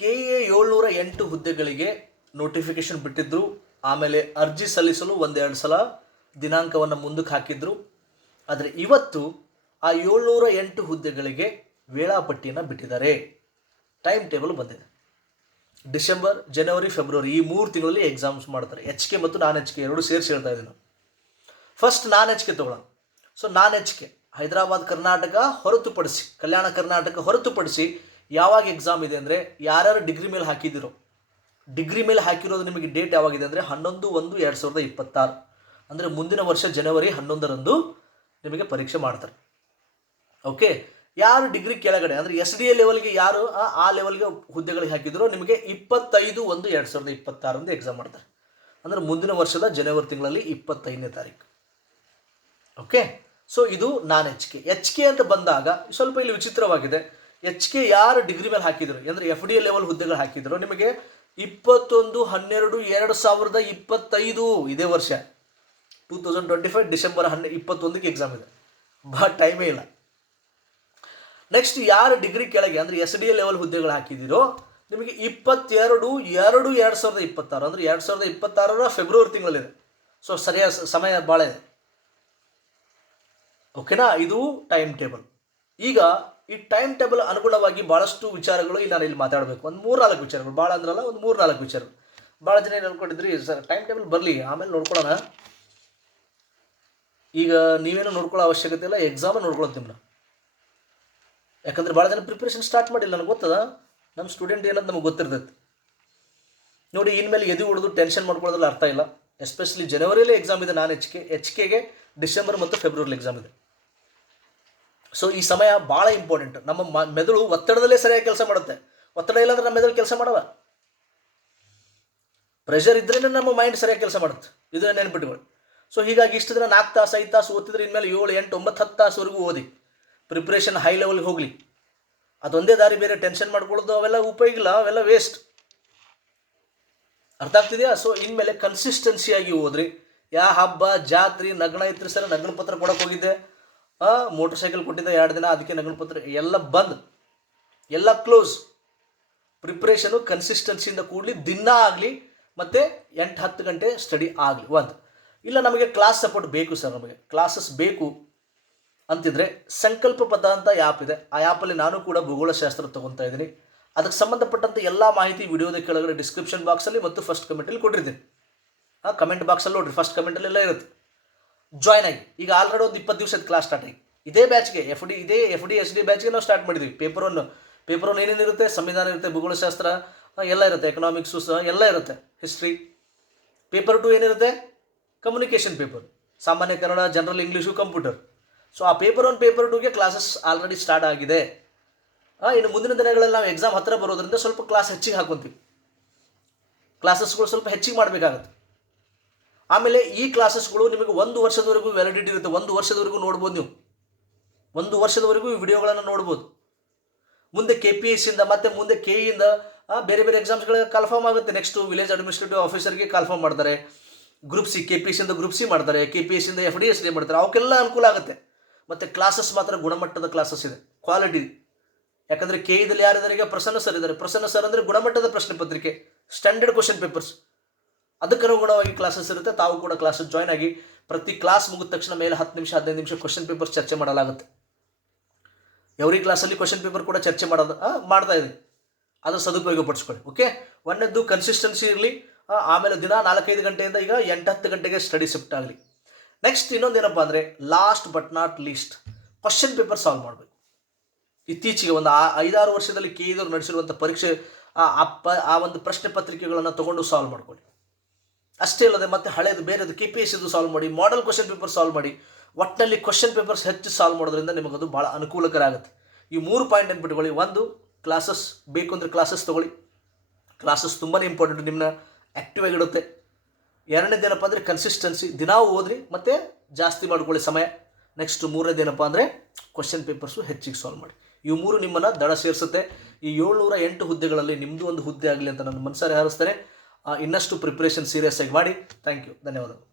K A ಏಳ್ನೂರ ಎಂಟು ಹುದ್ದೆಗಳಿಗೆ ನೋಟಿಫಿಕೇಶನ್ ಬಿಟ್ಟಿದ್ದರು ಆಮೇಲೆ ಅರ್ಜಿ ಸಲ್ಲಿಸಲು ಒಂದೆರಡು ಸಲ ದಿನಾಂಕವನ್ನು ಮುಂದಕ್ಕೆ ಹಾಕಿದ್ರು. ಆದರೆ ಇವತ್ತು ಆ ಏಳ್ನೂರ ಎಂಟು ಹುದ್ದೆಗಳಿಗೆ ವೇಳಾಪಟ್ಟಿಯನ್ನು ಬಿಟ್ಟಿದ್ದಾರೆ. ಟೈಮ್ ಟೇಬಲ್ ಬಂದಿದೆ. ಡಿಸೆಂಬರ್, ಜನವರಿ, ಫೆಬ್ರವರಿ ಈ ಮೂರು ತಿಂಗಳಲ್ಲಿ ಎಕ್ಸಾಮ್ಸ್ ಮಾಡ್ತಾರೆ. ಎಚ್ ಕೆ ಮತ್ತು ನಾನ್ ಎಚ್ ಕೆ ಎರಡು ಸೇರಿಸಿ ಹೇಳ್ತಾ ಇದ್ದೀನಿ. ಫಸ್ಟ್ ನಾನ್ ಎಚ್ ಕೆ ತಗೊಳ್ಳೋಣ. So non H K, Hyderabad, Karnataka ಹೊರತುಪಡಿಸಿ, ಕಲ್ಯಾಣ ಕರ್ನಾಟಕ ಹೊರತುಪಡಿಸಿ ಯಾವಾಗ ಎಕ್ಸಾಮ್ ಇದೆ ಅಂದರೆ ಯಾರ್ಯಾರು ಡಿಗ್ರಿ ಮೇಲೆ ಹಾಕಿದ್ದೀರು ಡಿಗ್ರಿ ಮೇಲೆ ಹಾಕಿರೋದು ನಿಮಗೆ ಡೇಟ್ ಯಾವಾಗಿದೆ ಅಂದರೆ ಹನ್ನೊಂದು ಒಂದು ಎರಡು ಸಾವಿರದ ಇಪ್ಪತ್ತಾರು. ಅಂದರೆ ಮುಂದಿನ ವರ್ಷ ಜನವರಿ ಹನ್ನೊಂದರಂದು ನಿಮಗೆ ಪರೀಕ್ಷೆ ಮಾಡ್ತಾರೆ. ಓಕೆ ಯಾರು ಡಿಗ್ರಿ ಕೆಳಗಡೆ, ಅಂದರೆ ಎಸ್ ಡಿ ಎ ಲೆವೆಲ್ಗೆ ಯಾರು, ಆ- ಲೆವೆಲ್ಗೆ ಹುದ್ದೆಗಳಿಗೆ ಹಾಕಿದ್ರು ನಿಮಗೆ ಇಪ್ಪತ್ತೈದು ಒಂದು ಎರಡು ಸಾವಿರದ ಇಪ್ಪತ್ತಾರಂದು ಎಕ್ಸಾಮ್ ಮಾಡ್ತಾರೆ. ಅಂದರೆ ಮುಂದಿನ ವರ್ಷದ ಜನವರಿ ತಿಂಗಳಲ್ಲಿ ಇಪ್ಪತ್ತೈದನೇ ತಾರೀಕು. ಓಕೆ ಸೊ ಇದು ನಾನ್ ಎಚ್ ಕೆ ಎಚ್ ಕೆ ಅಂತ ಬಂದಾಗ ಸ್ವಲ್ಪ ಇಲ್ಲಿ ವಿಚಿತ್ರವಾಗಿದೆ. ಎಚ್ ಕೆ ಯಾರು ಡಿಗ್ರಿ ಮೇಲೆ ಹಾಕಿದ್ರು? ಅಂದ್ರೆ ಎಫ್ ಡಿ ಎ ಲೆವೆಲ್ ಹುದ್ದೆಗಳು ಹಾಕಿದ್ರು. ನಿಮಗೆ ಇಪ್ಪತ್ತೊಂದು, ಹನ್ನೆರಡು, ಎರಡು ಸಾವಿರದ ಇಪ್ಪತ್ತೈದು ಇದೇ ವರ್ಷ. Two thousand twenty five December ಹನ್ನೆ, ಇಪ್ಪತ್ತೊಂದಕ್ಕೆ ಎಕ್ಸಾಮ್ ಇದೆ. ಬಾ ಟೈಮೇ ಇಲ್ಲ. ನೆಕ್ಸ್ಟ್ ಯಾರು ಡಿಗ್ರಿ ಕೆಳಗೆ, ಅಂದರೆ ಎಸ್ ಡಿ ಎ ಲೆವೆಲ್ ಹುದ್ದೆಗಳು ಹಾಕಿದಿರೋ, ನಿಮಗೆ ಇಪ್ಪತ್ತೆರಡು, ಎರಡು ಎರಡು ಸಾವಿರದ ಇಪ್ಪತ್ತಾರು, ಅಂದರೆ ಎರಡು ಸಾವಿರದ ಇಪ್ಪತ್ತಾರರ ಫೆಬ್ರವರಿ ತಿಂಗಳಲ್ಲಿದೆ. ಸೊ ಸರಿಯಾದ ಸಮಯ ಭಾಳ ಇದೆ. ಓಕೆನಾ ಇದು ಟೈಮ್ ಟೇಬಲ್ ಈಗ ಈ ಟೈಮ್ ಟೇಬಲ್ ಅನುಗುಣವಾಗಿ ಭಾಳಷ್ಟು ವಿಚಾರಗಳು ಇಲ್ಲಿ ನಾನು ಇಲ್ಲಿ ಮಾತಾಡಬೇಕು. ಒಂದು ಮೂರು ನಾಲ್ಕು ವಿಚಾರಗಳು. ಭಾಳ ಅಂದ್ರಲ್ಲ, ಒಂದು ಮೂರು ನಾಲ್ಕು ವಿಚಾರಗಳು. ಭಾಳ ಜನ ಏನು ಅನ್ಕೊಂಡಿದ್ರಿ, ಸರ್ ಟೈಮ್ ಟೇಬಲ್ ಬರಲಿ, ಆಮೇಲೆ ನೋಡ್ಕೊಳ್ಳೋಣ ಈಗ ನೀವೇನು ನೋಡ್ಕೊಳ್ಳೋ ಅವಶ್ಯಕತೆ ಇಲ್ಲ ಎಕ್ಸಾಮ್ ನೋಡ್ಕೊಳ್ಳೋದು ನಿಮ್ಮನ್ನ ಯಾಕಂದ್ರೆ ಭಾಳ ಜನ ಪ್ರಿಪ್ರೇಷನ್ ಸ್ಟಾರ್ಟ್ ಮಾಡಿಲ್ಲ, ನನಗೆ ಗೊತ್ತದ? ನಮ್ಮ ಸ್ಟೂಡೆಂಟ್ ಏನಂತ ನಮಗೆ ಗೊತ್ತಿರ್ತೈತೆ. ನೋಡಿ, ಇನ್ಮೇಲೆ ಎದು ಹೊಡೆದು ಟೆನ್ಷನ್ ಮಾಡ್ಕೊಳ್ಳೋದ್ರಲ್ಲಿ ಅರ್ಥ ಇಲ್ಲ. ಎಸ್ಪೆಷಲಿ ಜನವರಿಯಲ್ಲೇ ಎಕ್ಸಾಮ್ ಇದೆ, ನಾನು ಎಚ್ ಕೆ ಎಚ್ ಕೆಗೆ ಡಿಸೆಂಬರ್ ಮತ್ತು ಫೆಬ್ರವರಿ ಎಕ್ಸಾಮ್ ಇದೆ. ಸೊ ಈ ಸಮಯ ಭಾಳ ಇಂಪಾರ್ಟೆಂಟ್ ನಮ್ಮ ಮೆದುಳು ಒತ್ತಡದಲ್ಲೇ ಸರಿಯಾಗಿ ಕೆಲಸ ಮಾಡುತ್ತೆ. ಒತ್ತಡ ಇಲ್ಲಾಂದ್ರೆ ನಮ್ಮ ಮೆದುಳು ಕೆಲಸ ಮಾಡಲ್ಲ. ಪ್ರೆಷರ್ ಇದ್ರೇ ನಮ್ಮ ಮೈಂಡ್ ಸರಿಯಾಗಿ ಕೆಲಸ ಮಾಡುತ್ತೆ. ಇದು ನೆನ್ಪಿಟ್ಕೊಳ್ಳಿ. ಸೊ ಹೀಗಾಗಿ ಇಷ್ಟು ದಿನ ನಾಲ್ಕು ತಾಸು, ಐದು ತಾಸು ಓದ್ತಿದ್ರೆ ಇನ್ಮೇಲೆ ಏಳು, ಎಂಟು, ಒಂಬತ್ತು, ಹತ್ತು ತಾಸುವರೆಗೂ ಓದಿ. ಪ್ರಿಪ್ರೇಷನ್ ಹೈ ಲೆವೆಲ್ಗೆ ಹೋಗಲಿ. ಅದೊಂದೇ ದಾರಿ ಬೇರೆ ಟೆನ್ಷನ್ ಮಾಡ್ಕೊಳ್ಳೋದು ಅವೆಲ್ಲ ಉಪಯೋಗ ಇಲ್ಲ, ಅವೆಲ್ಲ ವೇಸ್ಟ್ ಅರ್ಥ ಆಗ್ತಿದೆಯಾ? ಸೊ ಇನ್ಮೇಲೆ ಕನ್ಸಿಸ್ಟೆನ್ಸಿಯಾಗಿ ಹೋದ್ರಿ ಯಾ ಹಬ್ಬ, ಜಾತ್ರೆ, ನಗ್ನ ಇತ್ತು ಸರ್ ನಗ್ನ ಪತ್ರ ಕೊಡಕ್ಕೆ ಹೋಗಿದ್ದೆ. ಮೋಟರ್ ಸೈಕಲ್ ಕೊಟ್ಟಿದ್ದ ಎರಡು ದಿನ, ಅದಕ್ಕೆ ನಗಣಪತ್ರ ಪತ್ರ, ಎಲ್ಲ ಬಂದ್. ಎಲ್ಲ ಕ್ಲೋಸ್ ಪ್ರಿಪ್ರೇಷನು ಕನ್ಸಿಸ್ಟೆನ್ಸಿಯಿಂದ ಕೂಡಲಿ ದಿನ ಆಗಲಿ, ಮತ್ತು ಎಂಟು ಹತ್ತು ಗಂಟೆ ಸ್ಟಡಿ ಆಗಲಿ, ಒಂದು. ಇಲ್ಲ, ನಮಗೆ ಕ್ಲಾಸ್ ಸಪೋರ್ಟ್ ಬೇಕು ಸರ್ ನಮಗೆ. ಕ್ಲಾಸಸ್ ಬೇಕು ಅಂತಿದ್ರೆ ಸಂಕಲ್ಪ ಪದ ಅಂತ ಆ್ಯಪ್ ಇದೆ. ಆ ಆ್ಯಪಲ್ಲಿ ನಾನು ಕೂಡ ಭೂಗೋಳಶಾಸ್ತ್ರ ತೊಗೊತಾ ಇದ್ದೀನಿ. ಅದಕ್ಕೆ ಸಂಬಂಧಪಟ್ಟಂಥ ಎಲ್ಲ ಮಾಹಿತಿ ವಿಡಿಯೋದ ಕೆಳಗಡೆ ಡಿಸ್ಕ್ರಿಪ್ಷನ್ ಬಾಕ್ಸಲ್ಲಿ ಮತ್ತು ಫಸ್ಟ್ ಕಮೆಂಟಲ್ಲಿ ಕೊಟ್ಟಿರ್ತೀನಿ. ಆ ಕಮೆಂಟ್ ಬಾಕ್ಸಲ್ಲಿ ನೋಡಿರಿ. ಫಸ್ಟ್ ಕಮೆಂಟಲ್ಲೆಲ್ಲ ಇರುತ್ತೆ. ಜಾಯ್ನ್ ಆಗಿ. ಈಗ ಆಲ್ರೆಡಿ ಒಂದು ಇಪ್ಪತ್ತು ದಿವಸದ ಕ್ಲಾಸ್ ಸ್ಟಾರ್ಟ್ ಆಗಿ. ಇದೇ ಬ್ಯಾಚ್ಗೆ ಎಫ್ ಡಿ ಇದೇ ಎಫ್ ಡಿ ಎಸ್ ಡಿ ಬ್ಯಾಚ್ಗೆ ನಾವು ಸ್ಟಾರ್ಟ್ ಮಾಡಿದ್ವಿ. ಪೇಪರ್ ಒನ್ ಪೇಪರ್ ಒನ್ ಏನೇನಿರುತ್ತೆ ಸಂವಿಧಾನ ಇರುತ್ತೆ, ಭೂಗೋಳಶಾಸ್ತ್ರ, ಎಲ್ಲ ಇರುತ್ತೆ. ಎಕನಾಮಿಕ್ಸು ಸಹ ಎಲ್ಲ ಇರುತ್ತೆ. ಹಿಸ್ಟ್ರಿ ಪೇಪರ್ ಟು ಏನಿರುತ್ತೆ? ಕಮ್ಯುನಿಕೇಷನ್ ಪೇಪರ್ ಸಾಮಾನ್ಯ Kannada general English computer so ಆ ಪೇಪರ್ ಒನ್ ಪೇಪರ್ ಟೂಗೆ ಕ್ಲಾಸಸ್ ಆಲ್ರೆಡಿ ಸ್ಟಾರ್ಟ್ ಆಗಿದೆ. ಇನ್ನು ಮುಂದಿನ ದಿನಗಳಲ್ಲಿ ನಾವು ಎಕ್ಸಾಮ್ ಹತ್ತಿರ ಬರೋದ್ರಿಂದ ಸ್ವಲ್ಪ ಕ್ಲಾಸ್ ಹೆಚ್ಚಿಗೆ ಹಾಕೊತೀವಿ. ಕ್ಲಾಸಸ್ಗಳು ಸ್ವಲ್ಪ ಹೆಚ್ಚಿಗೆ ಮಾಡಬೇಕಾಗತ್ತೆ. ಆಮೇಲೆ ಈ ಕ್ಲಾಸಸ್ಗಳು ನಿಮಗೆ ಒಂದು ವರ್ಷದವರೆಗೂ ವ್ಯಾಲಿಡಿಟಿ ಇರುತ್ತೆ. ಒಂದು ವರ್ಷದವರೆಗೂ ನೋಡ್ಬೋದು ನೀವು. ಒಂದು ವರ್ಷದವರೆಗೂ ಈ ವಿಡಿಯೋಗಳನ್ನು ನೋಡ್ಬೋದು. ಮುಂದೆ ಕೆ ಪಿ ಎಸ್ ಇಂದ ಮತ್ತೆ ಮುಂದೆ ಕೆ ಇಂದ ಬೇರೆ ಬೇರೆ ಎಕ್ಸಾಮ್ಸ್ಗಳಿಗೆ ಕನ್ಫರ್ಮ್ ಆಗುತ್ತೆ. ನೆಕ್ಸ್ಟ್ ವಿಲೇಜ್ ಅಡ್ಮಿನಿಸ್ಟ್ರೇಟಿವ್ ಆಫೀಸರ್ಗೆ ಕನ್ಫರ್ಮ್ ಮಾಡ್ತಾರೆ. Group C K P S ಇಂದ ಗ್ರೂಪ್ ಸಿ ಮಾಡ್ತಾರೆ. ಕೆ ಪಿ ಎಸ್ ಇಂದ ಎಫ್ ಡಿ ಎಸ್ ಡಿ ಮಾಡ್ತಾರೆ. ಅವಕ್ಕೆಲ್ಲ ಅನುಕೂಲ ಆಗುತ್ತೆ. ಮತ್ತು ಕ್ಲಾಸಸ್ ಮಾತ್ರ ಗುಣಮಟ್ಟದ ಕ್ಲಾಸಸ್ ಇದೆ. ಕ್ವಾಲಿಟಿ ಯಾಕಂದರೆ ಕೆ ಇದಲ್ಲಿ ಯಾರಿದ್ದಾರೆ? ಈಗ ಪ್ರಸನ್ನ ಸರ್ ಇದ್ದಾರೆ. ಪ್ರಸನ್ನ ಸರ್ ಅಂದರೆ ಗುಣಮಟ್ಟದ ಪ್ರಶ್ನೆ ಪತ್ರಿಕೆ. ಸ್ಟ್ಯಾಂಡರ್ಡ್ ಕ್ವಶನ್ ಪೇಪರ್ಸ್ ಅದಕ್ಕನುಗುಣವಾಗಿ ಕ್ಲಾಸಸ್ ಇರುತ್ತೆ. ತಾವು ಕೂಡ ಕ್ಲಾಸಸ್ ಜಾಯ್ನ್ ಆಗಿ ಪ್ರತಿ ಕ್ಲಾಸ್ ಮುಗಿದ ತಕ್ಷಣ ಮೇಲೆ ಹತ್ತು ನಿಮಿಷ, ಹದಿನೈದು ನಿಮಿಷ ಕ್ವಶನ್ ಪೇಪರ್ ಚರ್ಚೆ ಮಾಡಲಾಗುತ್ತೆ. ಎವ್ರಿ ಕ್ಲಾಸಲ್ಲಿ ಕ್ವಶನ್ ಪೇಪರ್ ಕೂಡ ಚರ್ಚೆ ಮಾಡೋದು ಮಾಡ್ತಾ ಇದೆ ಅದರ ಸದುಪಯೋಗ ಪಡಿಸ್ಕೊಳ್ಳಿ ಓಕೆ ಒಂದನೇದ್ದು ಕನ್ಸಿಸ್ಟೆನ್ಸಿ ಇರಲಿ ಆಮೇಲೆ ದಿನ ನಾಲ್ಕೈದು ಗಂಟೆಯಿಂದ ಈಗ ಎಂಟು, ಹತ್ತು ಗಂಟೆಗೆ ಸ್ಟಡಿ ಶಿಫ್ಟ್ ಆಗಲಿ. ನೆಕ್ಸ್ಟ್ ಇನ್ನೊಂದು ಏನಪ್ಪ ಅಂದರೆ last but not least question paper solve ಮಾಡಬೇಕು. ಇತ್ತೀಚೆಗೆ ಒಂದು ಆ, ಐದಾರು ವರ್ಷದಲ್ಲಿ ಕೇಳಿದವರು ನಡೆಸಿರುವಂಥ ಪರೀಕ್ಷೆ, ಆ ಆ ಒಂದು ಪ್ರಶ್ನೆ ಪತ್ರಿಕೆಗಳನ್ನು ತಗೊಂಡು ಸಾಲ್ವ್ ಮಾಡ್ಕೊಳ್ಳಿ. ಅಷ್ಟೇ ಅಲ್ಲದೆ ಮತ್ತೆ ಹಳೆಯದು ಬೇರೆದು ಕೆ ಪಿ ಎಸ್ ಇದು ಸಾಲ್ವ್ ಮಾಡಿ ಮಾಡೆಲ್ ಕ್ವಶನ್ ಪೇಪರ್ ಸಾಲ್ವ್ ಮಾಡಿ ಒಟ್ಟಿನಲ್ಲಿ ಕ್ವಶನ್ ಪೇಪರ್ಸ್ ಹೆಚ್ಚು ಸಾಲ್ವ್ ಮಾಡೋದ್ರಿಂದ ನಿಮಗದು ಭಾಳ ಅನುಕೂಲಕರ ಆಗುತ್ತೆ ಈ ಮೂರು ಪಾಯಿಂಟ್ ನೆನ್ಪಿಟ್ಕೊಳ್ಳಿ ಒಂದು ಕ್ಲಾಸಸ್ ಬೇಕು ಅಂದರೆ ಕ್ಲಾಸಸ್ ತೊಗೊಳ್ಳಿ. ಕ್ಲಾಸಸ್ ತುಂಬಾ ಇಂಪಾರ್ಟೆಂಟ್ ನಿಮ್ಮನ್ನ ಆ್ಯಕ್ಟಿವ್ ಆಗಿಡುತ್ತೆ ಎರಡನೇದೇನಪ್ಪ ಅಂದರೆ ಕನ್ಸಿಸ್ಟೆನ್ಸಿ ದಿನ ಓದ್ರಿ ಮತ್ತು ಜಾಸ್ತಿ ಮಾಡ್ಕೊಳ್ಳಿ ಸಮಯ. ನೆಕ್ಸ್ಟ್ ಮೂರನೇದೇನಪ್ಪ ಅಂದರೆ ಕ್ವಶನ್ ಪೇಪರ್ಸು ಹೆಚ್ಚಿಗೆ ಸಾಲ್ವ್ ಮಾಡಿ. ಇವು ಮೂರು ನಿಮ್ಮನ್ನು ದಡ ಸೇರಿಸುತ್ತೆ. ಈ ಏಳ್ನೂರ ಎಂಟು ಹುದ್ದೆಗಳಲ್ಲಿ ನಿಮ್ಮದು ಒಂದು ಹುದ್ದೆ ಆಗಲಿ ಅಂತ ನನ್ನ ಮನಸಾರೆ ಹಾರಿಸ್ತೇನೆ. ಆ, ಇನ್ನಷ್ಟು ಪ್ರಿಪ್ರೇಷನ್ ಸೀರಿಯಸ್ ಆಗಿ ಮಾಡಿ. ಥ್ಯಾಂಕ್ ಯು ಧನ್ಯವಾದಗಳು.